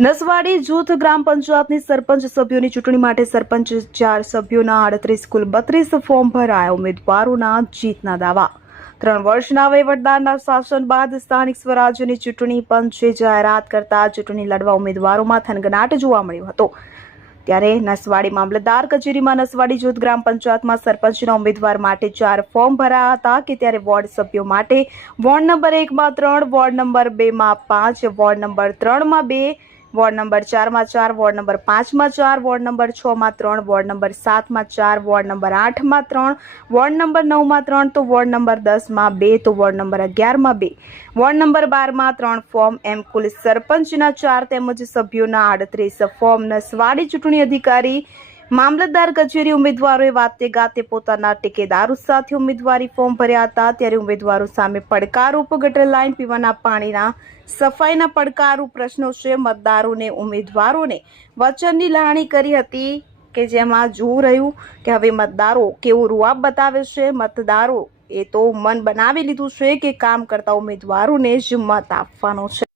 નસવાડી જૂથ ગ્રામ પંચાયતની સરપંચ સભ્યોની ચૂંટણી માટે સરપંચ 4 સભ્યોના 38 કુલ 32 ફોર્મ ભરાયા. ઉમેદવારોના જીતના દાવા. 3 વર્ષના વહીવટદારના શાસન બાદ સ્થાનિક સ્વરાજ્યની ચૂંટણી પંચે જાહેરાત કરતા ચૂંટણી લડવા ઉમેદવારોમાં થનગનાટ જોવા મળ્યો હતો. ત્યારે નસવાડી મામલતદાર કચેરીમાં નસવાડી જૂથ ગ્રામ પંચાયતમાં સરપંચના ઉમેદવાર માટે 4 ફોર્મ ભરાયા હતા કે ત્યારે વોર્ડ સભ્યો માટે વોર્ડ નંબર 1 માં 3, વોર્ડ નંબર 2 માં 5, વોર્ડ નંબર 3 માં 2, વોર્ડ નંબર 4 માં 4, વોર્ડ નંબર 5 માં 4, વોર્ડ નંબર 6 માં 3, વોર્ડ નંબર 7 માં 4, વોર્ડ નંબર 8 માં 3, વોર્ડ નંબર 9 માં 3, તો વોર્ડ નંબર 10 માં 2, તો વોર્ડ નંબર 11 માં 2, વોર્ડ નંબર 12 માં 3 ફોર્મ, એમ કુલ સરપંચના 4 તેમજ સભ્યોના 38 ફોર્મ નસવાડી ચૂંટણી અધિકારી મામલતદાર કચેરી ઉમેદવારોએ વાતે ગાતે પોતાના ટેકેદારો સાથે ઉમેદવારી ફોર્મ ભર્યા હતા. ત્યારે ઉમેદવારો સામે પડકારરૂપ ગટર લાઇન, પીવાના પાણીના સફાઈના પડકારરૂપ પ્રશ્નો છે. મતદારોને ઉમેદવારોને વચનની લાગણી કરી હતી કે જેમાં જોવું રહ્યું કે હવે મતદારો કેવો રૂઆબ બતાવે છે. મતદારો એ તો મન બનાવી લીધું છે કે કામ કરતા ઉમેદવારોને જ મત આપવાનો છે.